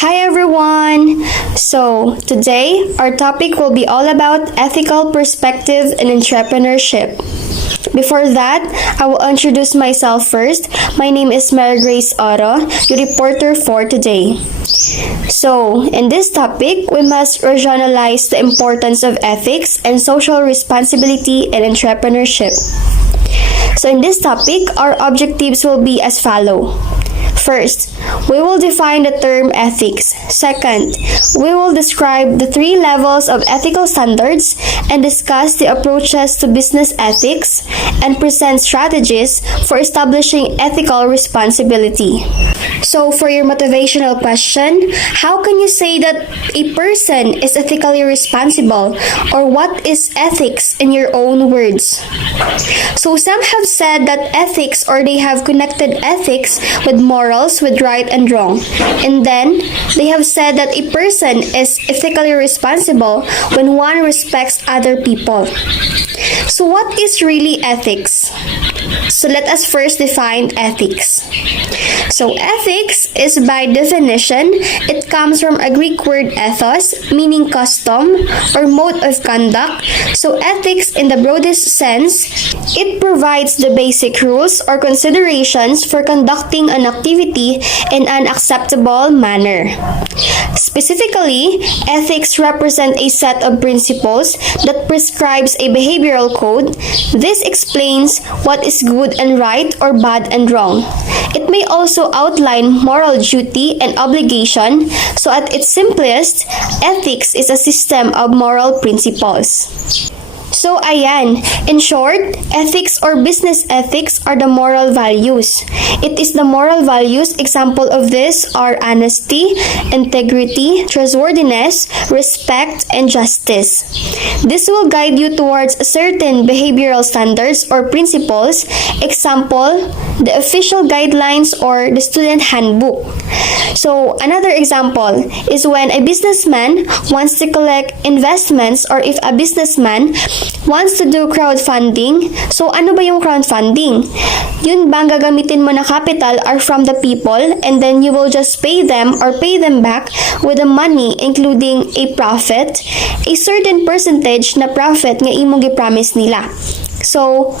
Hi everyone! So, today our topic will be all about ethical perspective in entrepreneurship. Before that, I will introduce myself first. My name is Mary Grace Oro, your reporter for today. So, in this topic, we must regionalize the importance of ethics and social responsibility in entrepreneurship. So, in this topic, our objectives will be as follow. First, we will define the term ethics. Second, we will describe the 3 levels of ethical standards and discuss the approaches to business ethics and present strategies for establishing ethical responsibility. So, for your motivational question, how can you say that a person is ethically responsible, or what is ethics in your own words? So, some have said that ethics, or they have connected ethics with morals, with right and wrong. And then, they have said that a person is ethically responsible when one respects other people. So, what is really ethics? So, let us first define ethics. So, ethics is by definition, it comes from a Greek word ethos, meaning custom or mode of conduct. So, ethics in the broadest sense, it provides the basic rules or considerations for conducting an activity in an acceptable manner. Specifically, ethics represent a set of principles that prescribes a behavioral code. This explains what is good and right or bad and wrong. It may also outline moral duty and obligation. So at its simplest, ethics is a system of moral principles. So ayan, in short, ethics or business ethics are the moral values. It is the moral values, example of this are honesty, integrity, trustworthiness, respect, and justice. This will guide you towards certain behavioral standards or principles, example, the official guidelines or the student handbook. So another example is when a businessman wants to collect investments, or if a businessman wants to do crowdfunding. So, ano ba yung crowdfunding? Yun bang gagamitin mo na capital are from the people, and then you will just pay them or pay them back with the money including a profit, a certain percentage na profit nga imong gi-promise nila. So,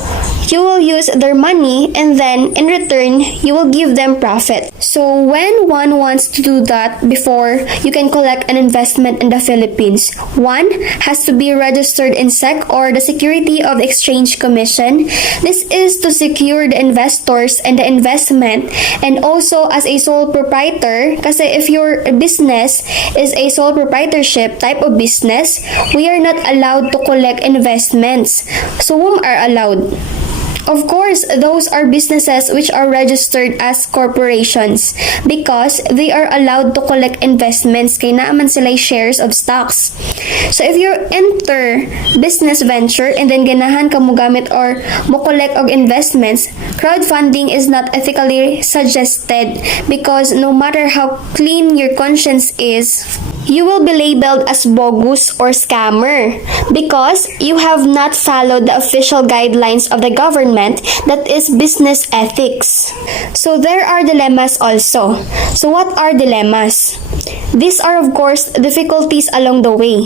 you will use their money and then in return, you will give them profit. So, when one wants to do that before you can collect an investment in the Philippines, one has to be registered in SEC or the Security of Exchange Commission. This is to secure the investors and the investment, and also as a sole proprietor, kasi if your business is a sole proprietorship type of business, we are not allowed to collect investments. So, whom are allowed? Of course, those are businesses which are registered as corporations because they are allowed to collect investments kay naaman sila shares of stocks. So if you enter business venture and then ganahan ka mo gamit or mo collect og investments, crowdfunding is not ethically suggested because no matter how clean your conscience is, you will be labeled as bogus or scammer because you have not followed the official guidelines of the government, that is business ethics. So there are dilemmas also. So what are dilemmas? These are of course difficulties along the way.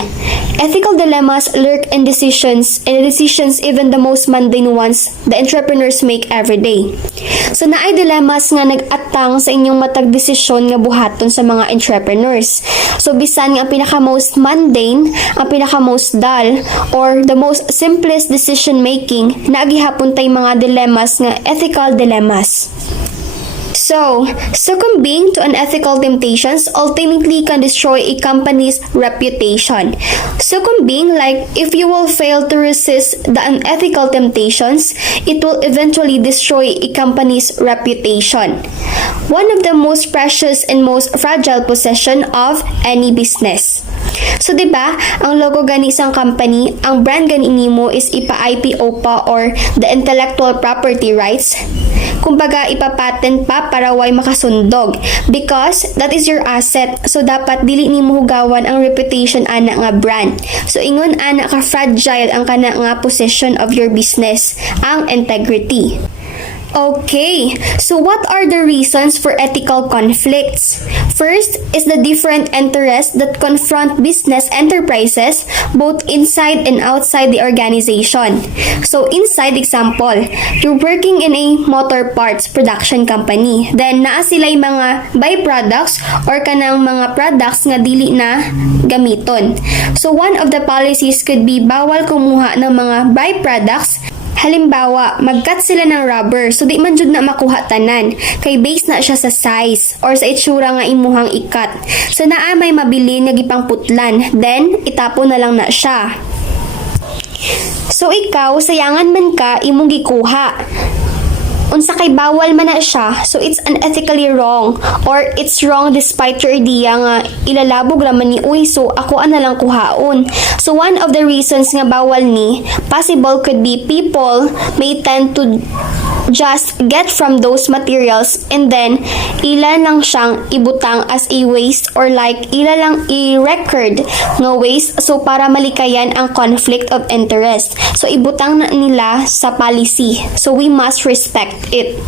Ethical dilemmas lurk in decisions, even the most mundane ones the entrepreneurs make every day. So naay dilemmas nga nag-atang sa inyong matag desisyon nga buhaton sa mga entrepreneurs. So bisan nga ang pinaka-most mundane, ang pinaka-most dull, or the most simplest decision making, naagihapon tay mga dilemmas nga ethical dilemmas. So, succumbing to unethical temptations ultimately can destroy a company's reputation. Succumbing, like if you will fail to resist the unethical temptations, it will eventually destroy a company's reputation. One of the most precious and most fragile possession of any business. So, diba, ang logo gani isang company, ang brand gani nimo is ipa-IPO pa or the intellectual property rights. Kumbaga, ipapatent pa para way makasundog because that is your asset. So, dapat dili nimo hugawan ang reputation ana nga brand. So, ingon ana ka fragile ang kana nga possession of your business, ang integrity. Okay, so what are the reasons for ethical conflicts? First is the different interests that confront business enterprises both inside and outside the organization. So inside example, you're working in a motor parts production company. Then naa sila'y mga byproducts or kanang mga products nga dili na gamiton. So one of the policies could be bawal kumuha ng mga byproducts. Halimbawa, mag-cut sila ng rubber so di man jud na makuha tanan kay base na siya sa size or sa itsura nga imuhang ikat. So naa may mabili nga gipangputlan, then itapon na lang na siya. So ikaw, sayangan man ka imong gikuha. Unsa kay bawal man na siya, so it's unethically wrong or it's wrong despite your idea nga ilalabog raman ni uy, so ako na lang kuhaon. So one of the reasons nga bawal ni possible could be people may tend to just get from those materials and then ila lang siyang ibutang as a waste or like ila lang i-record nga waste so para malikayan ang conflict of interest. So ibutang na nila sa policy. So we must respect it.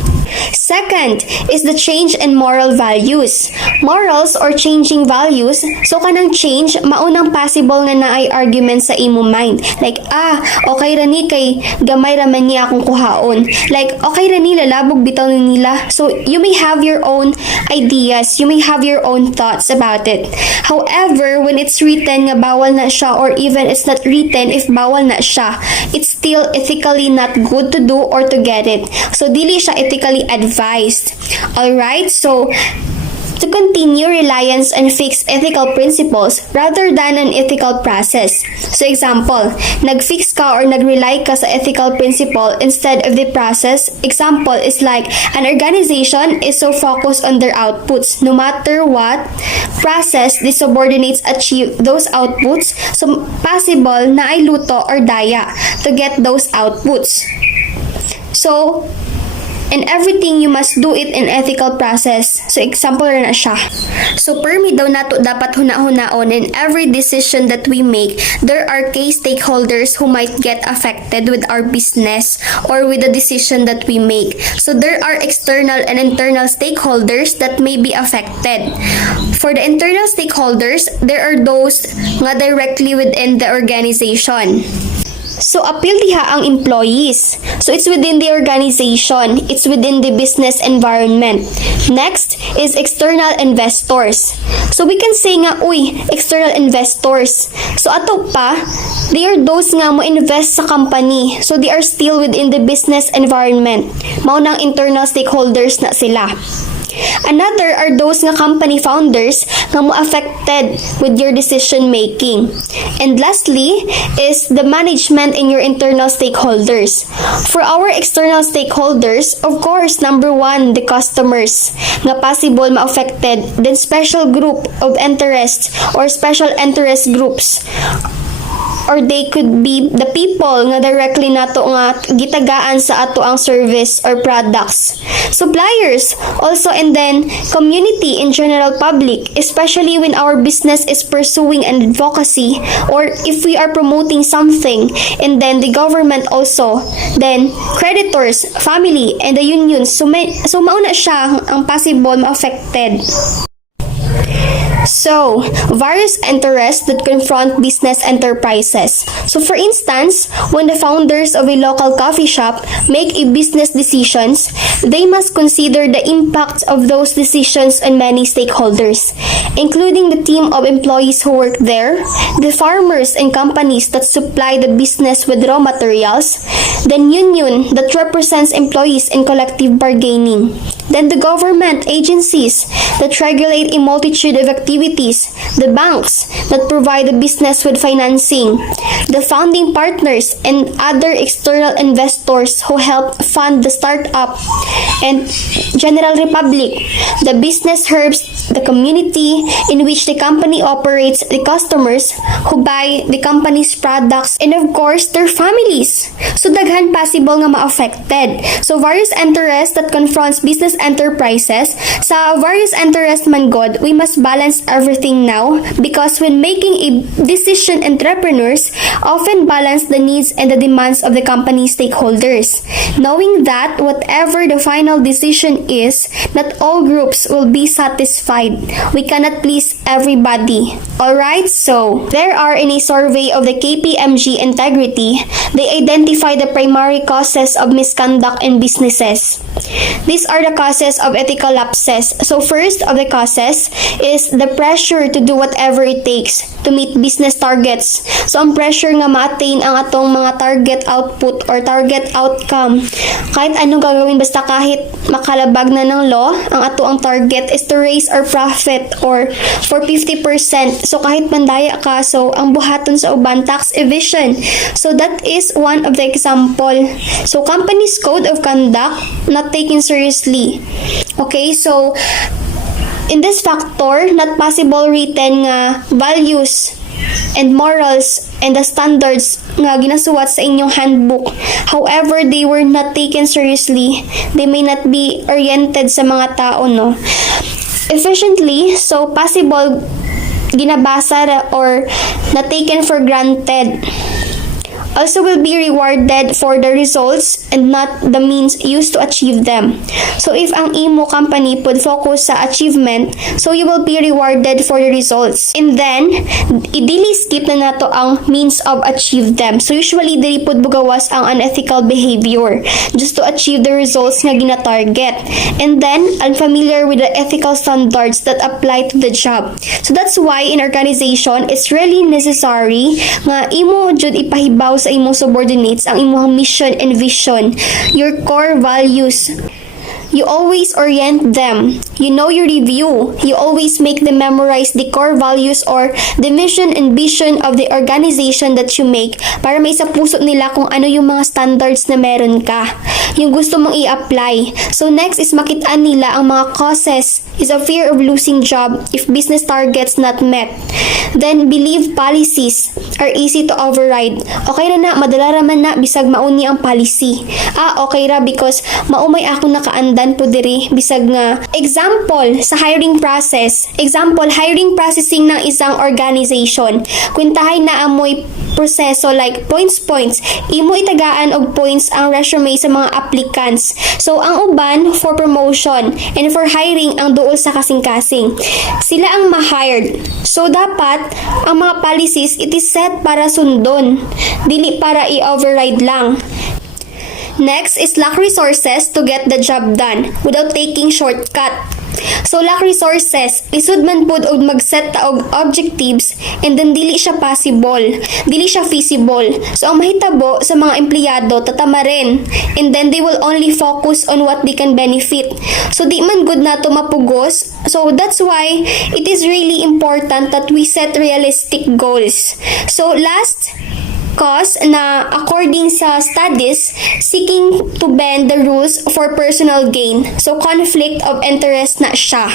Second is the change in moral values. Morals or changing values, so kanang change, maunang possible nga naay argument sa imo mind. Like, okay ra ni kay gamay raman niya akong kuhaon. Like, okay ra ni lalabog bitaw ni nila. So, you may have your own ideas, you may have your own thoughts about it. However, when it's written nga bawal na siya or even it's not written if bawal na siya, it's still ethically not good to do or to get it. So, dili siya ethically advised. Alright, so to continue reliance on fixed ethical principles rather than an ethical process. So example, nag-fix ka or nag-rely ka sa ethical principle instead of the process. Example is like an organization is so focused on their outputs. No matter what process the subordinates achieve those outputs, so possible na ay luto or daya to get those outputs. So, and everything you must do it in ethical process. So example na siya. So permi daw nato dapat huna-hunaon in every decision that we make. There are key stakeholders who might get affected with our business or with the decision that we make. So there are external and internal stakeholders that may be affected. For the internal stakeholders, there are those nga directly within the organization. So, appeal diha ang employees. So, it's within the organization. It's within the business environment. Next is external investors. So, we can say nga, external investors. So, ato pa, they are those nga mo invest sa company. So, they are still within the business environment. Mao nang internal stakeholders na sila. Another are those nga company founders nga mo affected with your decision making. And lastly is the management and your internal stakeholders. For our external stakeholders, of course, number one, the customers nga possible ma-affected, then special group of interest or special interest groups. Or they could be the people nga directly nato nga gitagaan sa ato ang service or products. Suppliers also, and then community in general public, especially when our business is pursuing an advocacy or if we are promoting something, and then the government also, then creditors, family, and the unions. So mauna siya ang possible ma-affected. So, various interests that confront business enterprises. So, for instance, when the founders of a local coffee shop make a business decisions, they must consider the impacts of those decisions on many stakeholders, including the team of employees who work there, the farmers and companies that supply the business with raw materials, the union that represents employees in collective bargaining, then the government agencies that regulate a multitude of activities, the banks that provide the business with financing, the founding partners and other external investors who help fund the startup, and general republic, the business herbs, the community in which the company operates, the customers who buy the company's products, and of course, their families. So, daghan possible nga ma-affected. So, various interests that confronts business various enterprises, sa various interest man God, we must balance everything now because when making a decision, entrepreneurs often balance the needs and the demands of the company stakeholders. Knowing that whatever the final decision is, not all groups will be satisfied. We cannot please everybody. Alright, so there are in a survey of the KPMG Integrity, they identify the primary causes of misconduct in businesses. These are the causes of ethical lapses. So first of the causes is the pressure to do whatever it takes to meet business targets. So ang pressure nga ma-attain ang atong mga target output or target outcome. Kahit anong gagawin basta kahit makalabag na ng law, ang ato ang target is to raise our profit or for 50%. So kahit mandaya ka, so ang buhaton sa uban tax evasion. So that is one of the example. So company's code of conduct not taken seriously. Okay, so in this factor, not possible written nga values and morals and the standards nga ginasuwat sa inyong handbook. However, they were not taken seriously. They may not be oriented sa mga tao, no? Efficiently, so possible ginabasa or not taken for granted. Also will be rewarded for the results and not the means used to achieve them. So if ang imo company pud focus sa achievement, so you will be rewarded for the results. And then, idili skip na nato ang means of achieve them. So usually dili pud bugawas ang unethical behavior just to achieve the results nga gina-target. And then, unfamiliar with the ethical standards that apply to the job. So that's why in organization, it's really necessary nga imo jud ipahibaw sa imong subordinates ang imong mission and vision, your core values. You always orient them. You know your review. You always make them memorize the core values or the mission and vision of the organization that you make para may sa puso nila kung ano yung mga standards na meron ka. Yung gusto mong i-apply. So next is makitaan nila ang mga causes is a fear of losing job if business targets not met. Then believe policies are easy to override. Okay na madala raman na bisag mauni ang policy. Okay ra because maumay ako nakaandan po diri bisag nga example sa hiring process. Example, hiring processing ng isang organization. Kwentahay na amoy proseso like points. Imo itagaan og points ang resume sa mga applicants. So ang uban for promotion and for hiring ang duol sa kasing-kasing. Sila ang ma-hired. So dapat ang mga policies it is set para sundon, dili para i-override lang. Next is lack resources to get the job done without taking shortcut. So lack resources, lisod man pud og mag-set ta og objectives and then dili siya possible, dili siya feasible. So ang mahitabo sa mga empleyado tatama rin and then they will only focus on what they can benefit. So di man good nato mapugos. So that's why it is really important that we set realistic goals. So last cause na according sa studies, seeking to bend the rules for personal gain. So conflict of interest na siya.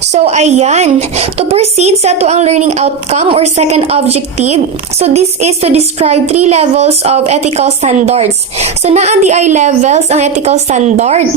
So ayan, to proceed sa ang learning outcome or second objective, so this is to describe 3 levels of ethical standards. So naa di ay levels ang ethical standard.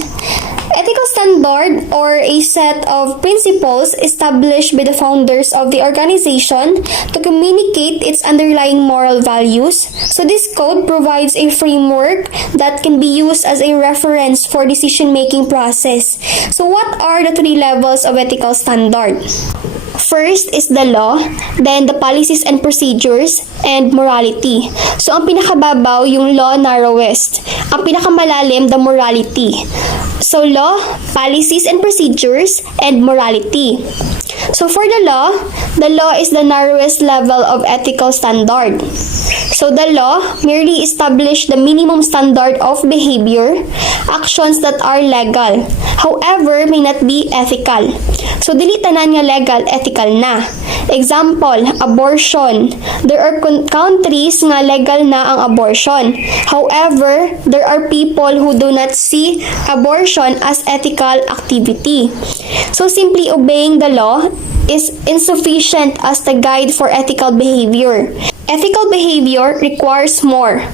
Ethical standard or a set of principles established by the founders of the organization to communicate its underlying moral values. So this code provides a framework that can be used as a reference for decision-making process. So what are the 3 levels of ethical standard? First is the law, then the policies and procedures, and morality. So ang pinakababaw yung law narrowest. Ang pinakamalalim the morality. So law, policies and procedures, and morality. So for the law is the narrowest level of ethical standard. So the law merely establishes the minimum standard of behavior, actions that are legal, however may not be ethical. So dili tanan nga legal, ethical na. Example, abortion. There are countries nga legal na ang abortion. However, there are people who do not see abortion as ethical activity. So simply obeying the law is insufficient as the guide for ethical behavior. Ethical behavior requires more.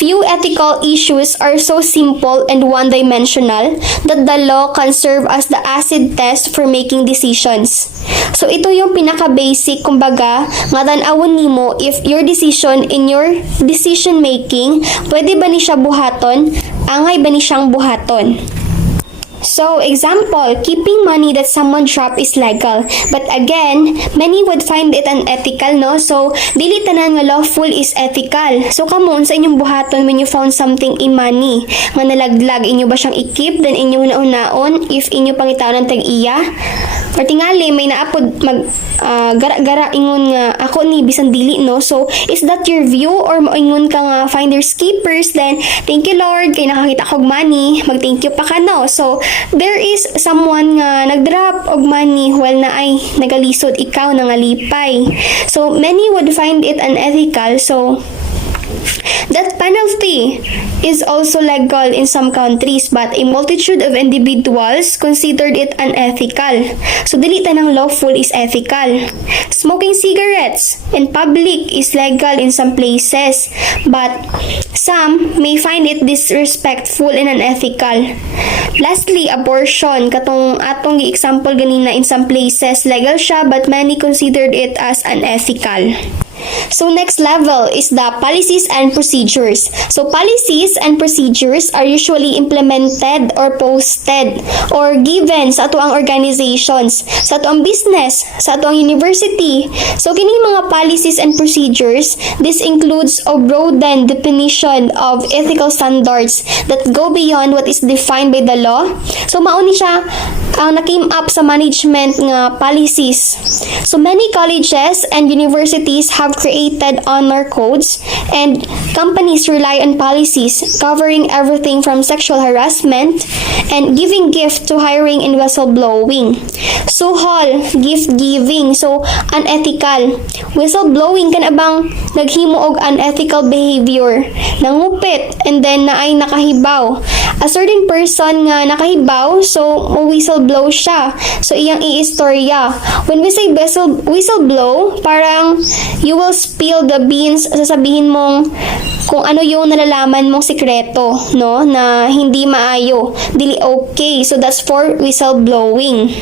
Few ethical issues are so simple and one-dimensional that the law can serve as the acid test for making decisions. So ito yung pinaka-basic, kumbaga, nga tan-awon nimo if your decision in your decision making, pwede ba ni siya buhaton? Angay ba ni siyang buhaton? So, example, keeping money that someone dropped is legal. But again, many would find it unethical, no? So, dili tanan nga lawful is ethical. So, kamo sa inyong buhaton when you found something in money, nga nalaglag, inyo ba siyang i-keep, then inyo hunaon if inyo pangitaon ng tag-iya? Or tingali, may naapod gara-gara ingon nga ako ni bisan dili, no? So, is that your view or moingon ka nga finders keepers? Then, thank you Lord, kay nakakita kog money, mag-thank you pa ka, no? So, there is someone nga nag-drop og money while na ay nagalisod ikaw nangalipay. So, many would find it unethical. So, that penalty is also legal in some countries, but a multitude of individuals considered it unethical. So, dili tanang lawful is ethical. Smoking cigarettes in public is legal in some places, but some may find it disrespectful and unethical. Lastly, abortion. Katong atong gi-example ganina, in some places legal siya, but many considered it as unethical. So next level is the policies and procedures. So policies and procedures are usually implemented or posted or given sa atoang organizations, sa atoang business, sa atoang university. So kini mga policies and procedures, this includes a broadened definition of ethical standards that go beyond what is defined by the law. So mauni siya ang na-came up sa management nga policies. So many colleges and universities have created honor codes, and companies rely on policies covering everything from sexual harassment and giving gift to hiring and whistleblowing. So hall, gift giving, so unethical. Whistleblowing kan abang naghimo og unethical behavior, nangupit and then naay nakahibaw. A certain person nga nakahibaw, so whistleblow siya. So iyang iistorya. When we say whistleblow, parang you will spill the beans, sasabihin mong kung ano yung nalalaman mong sikreto, no, na hindi maayo, dili okay. So that's for whistleblowing.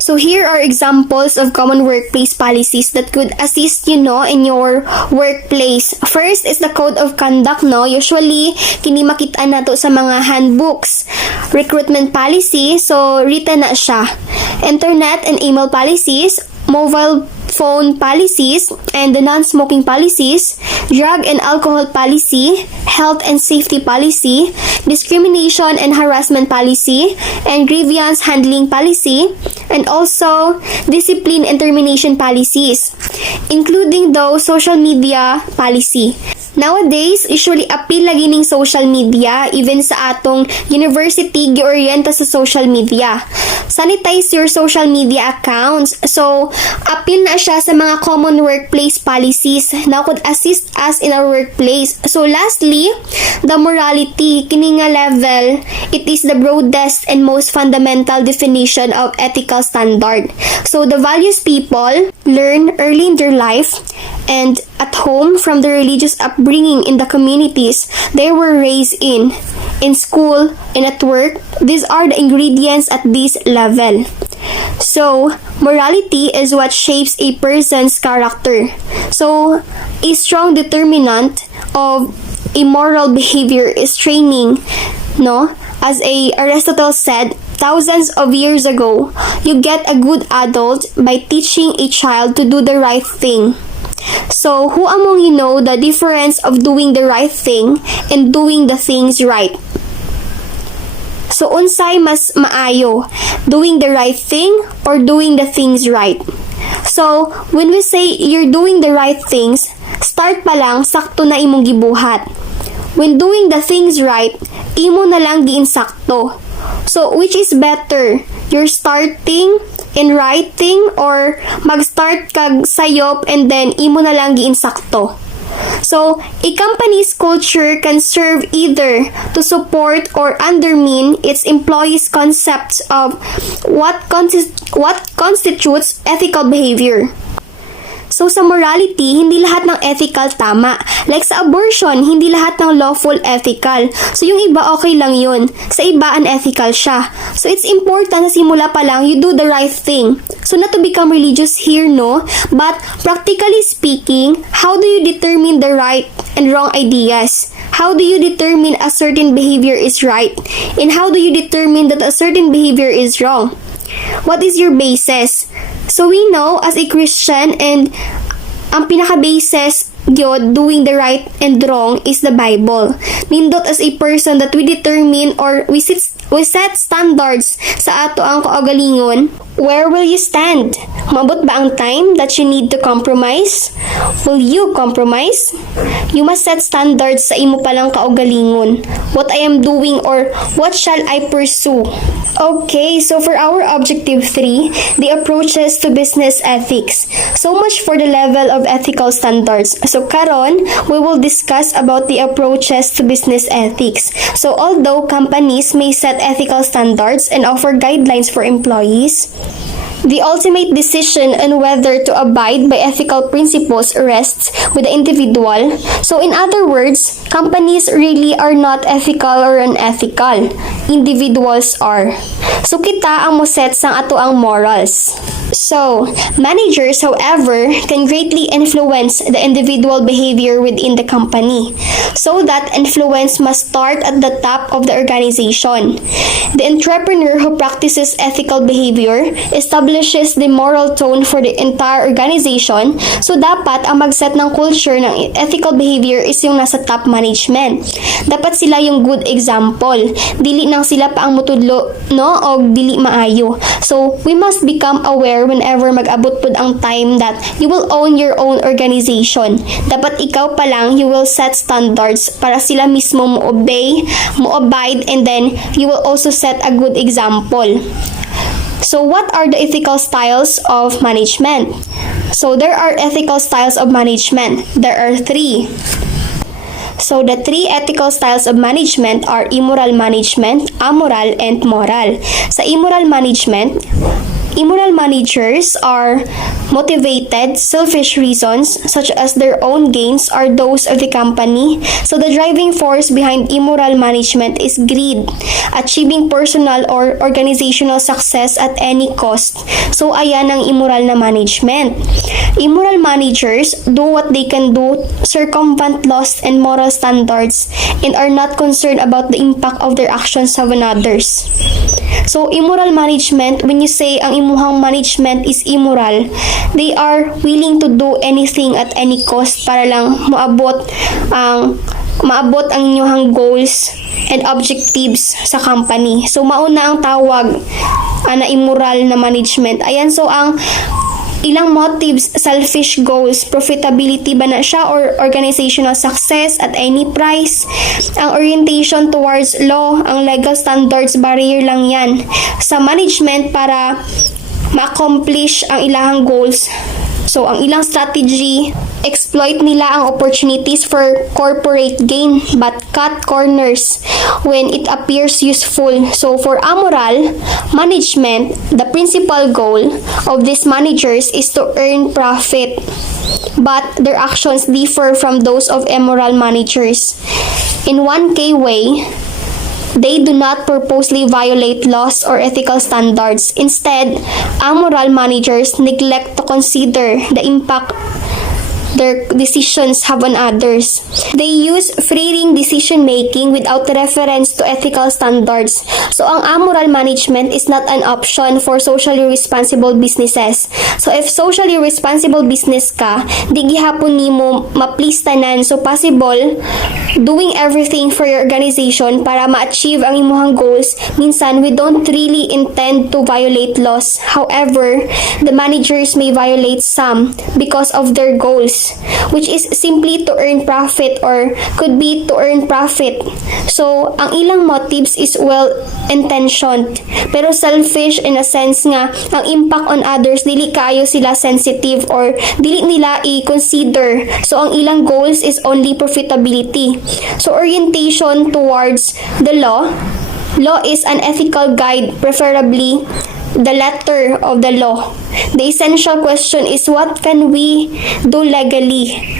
So here are examples of common workplace policies that could assist you, no, in your workplace. First is the code of conduct, no. Usually kini makita nato sa mga handbooks. Recruitment policy, so written na siya. Internet and email policies, mobile phone policies, and the non-smoking policies, drug and alcohol policy, health and safety policy, discrimination and harassment policy, and grievance handling policy, and also discipline and termination policies, including those social media policy. Nowadays, usually appeal lagi ning social media, even sa atong university, giorienta sa social media. Sanitize your social media accounts. So, appeal na siya sa mga common workplace policies na could assist us in our workplace. So, lastly, the morality, kini nga level, it is the broadest and most fundamental definition of ethical standard. So, the values people learn early in their life and at home from the religious upbringing in the communities they were raised in school, and at work, these are the ingredients at this level. So, morality is what shapes a person's character. So, a strong determinant of a moral behavior is training, no? As Aristotle said, thousands of years ago, you get a good adult by teaching a child to do the right thing. So, who among you know the difference of doing the right thing and doing the things right? So, unsay mas maayo, doing the right thing or doing the things right? So, when we say you're doing the right things, start pa lang, sakto na imong gibuhat. When doing the things right, imo na lang giinsakto. So, which is better? You're starting in writing or mag-start kag sayop and then imo na lang giinsakto. So, a company's culture can serve either to support or undermine its employees' concepts of what constitutes ethical behavior. So sa morality, hindi lahat ng ethical tama. Like sa abortion, hindi lahat ng lawful ethical. So yung iba okay lang yun. Sa iba unethical siya. So it's important na simula pa lang you do the right thing. So not to become religious here, no? But practically speaking, how do you determine the right and wrong ideas? How do you determine a certain behavior is right? And how do you determine that a certain behavior is wrong? What is your basis? So we know as a Christian, and ang pinaka-basis gyud doing the right and wrong is the Bible. Nindot as a person that we determine or we set standards sa ato ang kaugalingon. Where will you stand? Mabot ba ang time that you need to compromise? Will you compromise? You must set standards sa imo palang kaugalingon. What I am doing or what shall I pursue? Okay, so for our objective 3, the approaches to business ethics. So much for the level of ethical standards. So karon, we will discuss about the approaches to business ethics. So although companies may set ethical standards and offer guidelines for employees, the ultimate decision on whether to abide by ethical principles rests with the individual. So in other words, companies really are not ethical or unethical. Individuals are. So kita ang moset sang ato ang morals. So, managers, however, can greatly influence the individual behavior within the company. So that influence must start at the top of the organization. The entrepreneur who practices ethical behavior establishes the moral tone for the entire organization. So dapat ang mag-set ng culture ng ethical behavior is yung nasa top management. Dapat sila yung good example. Dili nang sila pa ang mutudlo, no? O dili maayo. So, we must become aware whenever mag-abot pod ang time that you will own your own organization. Dapat ikaw pa lang, you will set standards para sila mismo mo-obey, mo-abide, and then you will also set a good example. So what are the ethical styles of management? So there are ethical styles of management. There are 3. So the 3 ethical styles of management are immoral management, amoral, and moral. Sa immoral management, immoral managers are motivated, selfish reasons such as their own gains are those of the company. So the driving force behind immoral management is greed, achieving personal or organizational success at any cost. So ayan ang immoral na management. Immoral managers do what they can do, circumvent laws and moral standards, and are not concerned about the impact of their actions on others. So immoral management, when you say ang imuhang management is immoral, they are willing to do anything at any cost para lang maabot ang inyong goals and objectives sa company. So mauna ang tawag na immoral na management. Ayan, so ang ilang motives, selfish goals, profitability ba na siya or organizational success at any price. Ang orientation towards law, ang legal standards, barrier lang yan sa management para ma-accomplish ang ilang goals. So, ang ilang strategy, exploit nila ang opportunities for corporate gain but cut corners when it appears useful. So, for amoral management, the principal goal of these managers is to earn profit, but their actions differ from those of immoral managers. In one key way, they do not purposely violate laws or ethical standards. Instead, amoral managers neglect to consider the impact their decisions have on others. They use freeing decision-making without reference to ethical standards. So, ang amoral management is not an option for socially responsible businesses. So, if socially responsible business ka, di gihapon nimo ma-please tanan. So, possible, doing everything for your organization para ma-achieve ang imuhang goals, minsan we don't really intend to violate laws. However, the managers may violate some because of their goals, which is simply to earn profit or could be to earn profit. So, ang ilang motives is well-intentioned pero selfish in a sense nga ang impact on others dili kaayo sila sensitive or dili nila i-consider. So, ang ilang goals is only profitability. So, orientation towards the law. Law is an ethical guide, preferably the letter of the law. The essential question is, what can we do legally?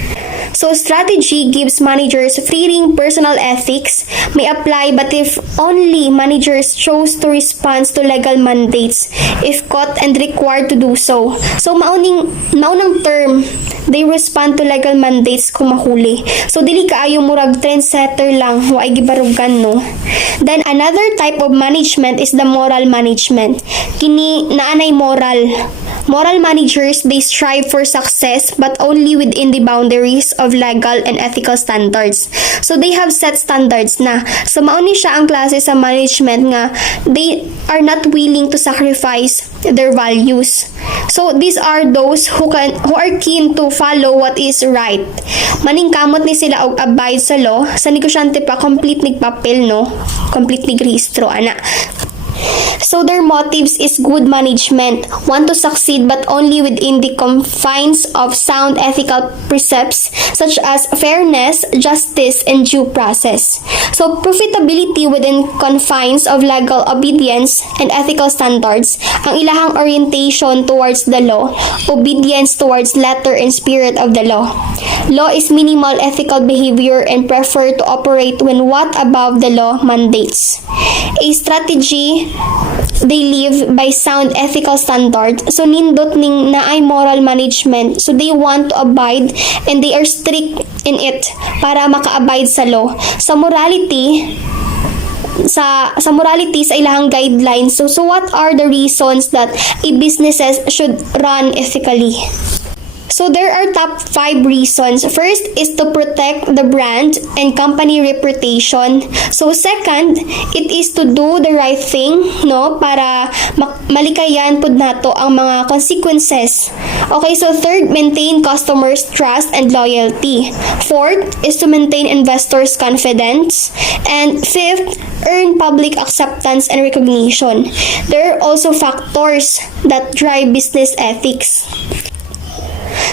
So strategy gives managers freeing personal ethics may apply, but if only managers chose to respond to legal mandates if caught and required to do so. So naunang term, they respond to legal mandates kung mahuli. So dili kaayo murag trendsetter lang wa ay gibarugan no. Then another type of management is the moral management. Kini naanay moral. Moral managers, they strive for success but only within the boundaries of legal and ethical standards. So they have set standards na. So mauni siya ang klase sa management nga they are not willing to sacrifice their values. So these are those who are keen to follow what is right. Maningkamot ni sila og abide sa law. Sa negosyante pa complete nig papel no. Complete nig rehistro ana. So their motives is good management, want to succeed but only within the confines of sound ethical precepts such as fairness, justice, and due process. So profitability within confines of legal obedience and ethical standards, ang ilahang orientation towards the law, obedience towards letter and spirit of the law. Law is minimal ethical behavior and prefer to operate when what above the law mandates. A strategy, they live by sound ethical standards. So nindot ning naay moral management. So they want to abide and they are strict in it para maka-abide sa law. Sa morality sa ilahang guidelines. So what are the reasons that a businesses should run ethically? So there are top 5 reasons. First is to protect the brand and company reputation. So second, it is to do the right thing, no, para malikayan pud nato ang mga consequences. Okay, so third, maintain customers' trust and loyalty. Fourth is to maintain investors' confidence. And fifth, earn public acceptance and recognition. There are also factors that drive business ethics.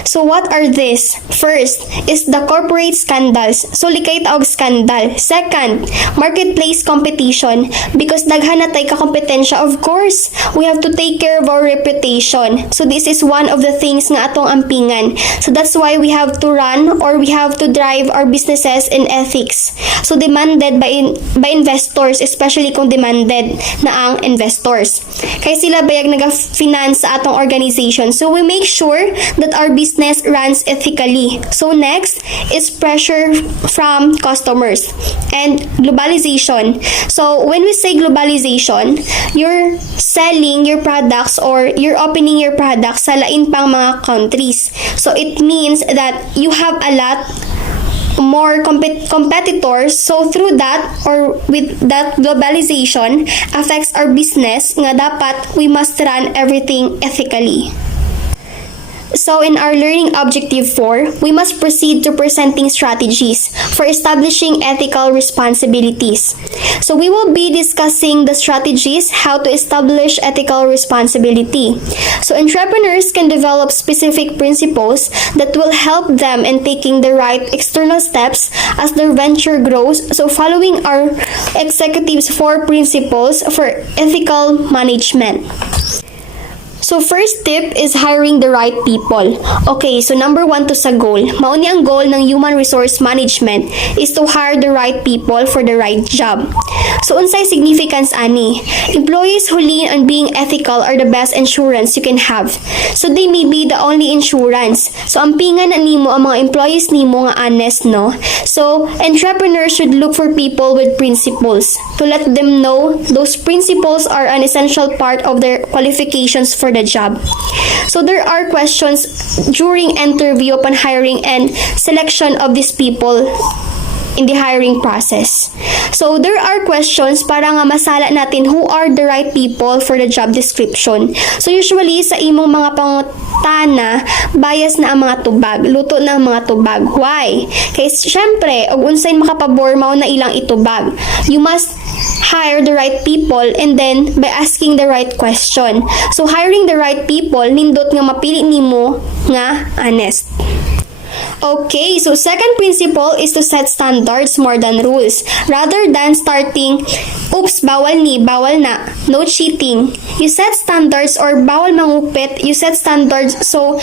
So what are these? First is the corporate scandals. So likay taog scandal. Second, marketplace competition. Because daghan na tay kakompetensya, of course, we have to take care of our reputation. So this is one of the things nga atong ampingan. So that's why we have to run or we have to drive our businesses in ethics. So demanded by investors, especially kung demanded na ang investors. Kaya sila bayag naga-finance sa atong organization. So we make sure that our business runs ethically. So next is pressure from customers and globalization. So when we say globalization, you're selling your products or you're opening your products sa lain pang mga countries. So it means that you have a lot more competitors. So through that or with that, globalization affects our business nga dapat we must run everything ethically. So in our learning objective 4, we must proceed to presenting strategies for establishing ethical responsibilities. So we will be discussing the strategies how to establish ethical responsibility. So entrepreneurs can develop specific principles that will help them in taking the right external steps as their venture grows. So following our executives 4 principles for ethical management. So first tip is hiring the right people. Okay, so number 1 to sa goal. Mauni ang goal ng human resource management is to hire the right people for the right job. So unsay significance ani? Employees who lean on being ethical are the best insurance you can have. So they may be the only insurance. So ampingan na nimo ang mga employees nimo nga honest, no? So entrepreneurs should look for people with principles to let them know those principles are an essential part of their qualifications for the job. So there are questions during interview upon hiring and selection of these people in the hiring process. So there are questions para nga masala natin who are the right people for the job description. So usually sa imong mga pangutana, bias na ang mga tubag, luto na ang mga tubag. Why? Kaya syempre, og unsay makapabor mao na ilang itubag. You must hire the right people and then by asking the right question. So hiring the right people, nindot nga mapili nimo nga honest. Okay, so second principle is to set standards more than rules. Rather than starting, oops, bawal na, no cheating. You set standards or bawal mangupit, you set standards. So,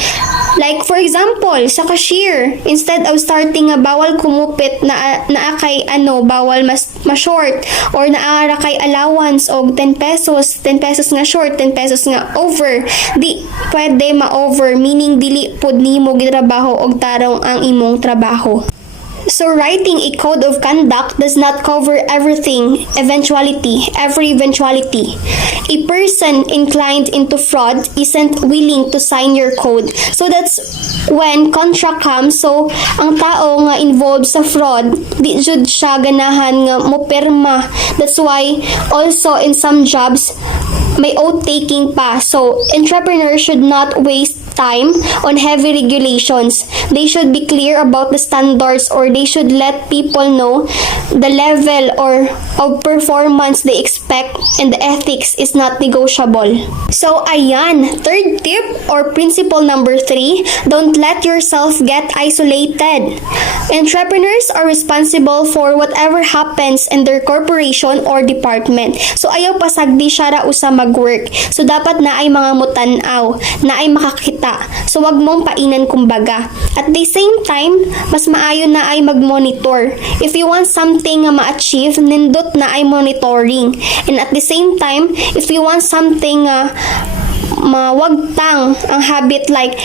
like for example, sa cashier, instead of starting nga bawal kumupit na kay bawal ma-short or naara kay allowance og 10 pesos, 10 pesos nga short, 10 pesos nga over. Di pwede ma-over, meaning dili pud nimo gitrabaho og tarong ang imong trabaho. So writing a code of conduct does not cover every eventuality. A person inclined into fraud isn't willing to sign your code. So that's when contract comes, so ang tao nga involved sa fraud, di jud siya ganahan nga mo pirma. That's why also in some jobs, may oath-taking pa. So entrepreneurs should not waste time on heavy regulations. They should be clear about the standards, or they should let people know the level of performance they expect, and the ethics is not negotiable. So ayan, third tip or principle number 3, don't let yourself get isolated. Entrepreneurs are responsible for whatever happens in their corporation or department. So ayaw pasagdi siya ra usa mag-work. So dapat na ay mga mutanaw, na ay makakita. So wag mong painan kumbaga. At the same time, mas maayo na ay mag-monitor. If you want something nga ma-achieve, nindot na ay monitoring. And at the same time, if you want something mawagtang ang habit like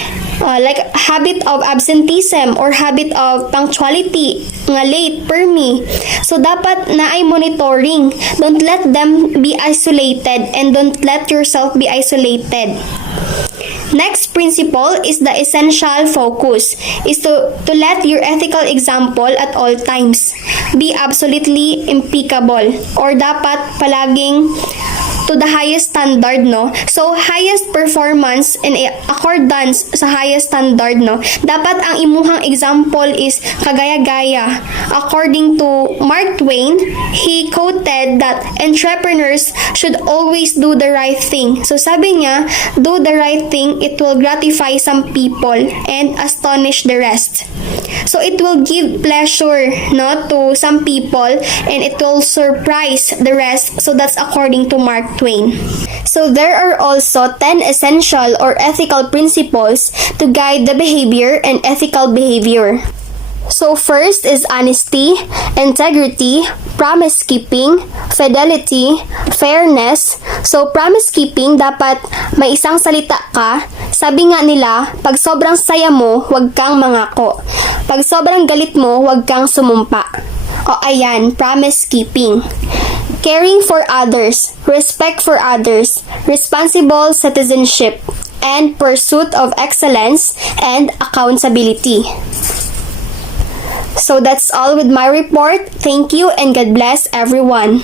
habit of absenteeism or habit of punctuality nga late per me, so dapat na ay monitoring. Don't let them be isolated, and don't let yourself be isolated. Next principle is the essential focus is to let your ethical example at all times be absolutely impeccable, or dapat palaging to the highest standard, no? So, highest performance in accordance sa highest standard, no? Dapat ang imuhang example is kagaya-gaya. According to Mark Twain, he quoted that entrepreneurs should always do the right thing. So, sabi niya, do the right thing, it will gratify some people and astonish the rest. So, it will give pleasure, no, to some people, and it will surprise the rest. So, that's according to Mark Twain. So there are also 10 essential or ethical principles to guide the behavior and ethical behavior. So first is honesty, integrity, promise keeping, fidelity, fairness. So promise keeping, dapat may isang salita ka. Sabi nga nila, pag sobrang saya mo, huwag kang mangako. Pag sobrang galit mo, huwag kang sumumpa. O ayan, promise keeping. Caring for others, respect for others, responsible citizenship, and pursuit of excellence and accountability. So that's all with my report. Thank you and God bless everyone.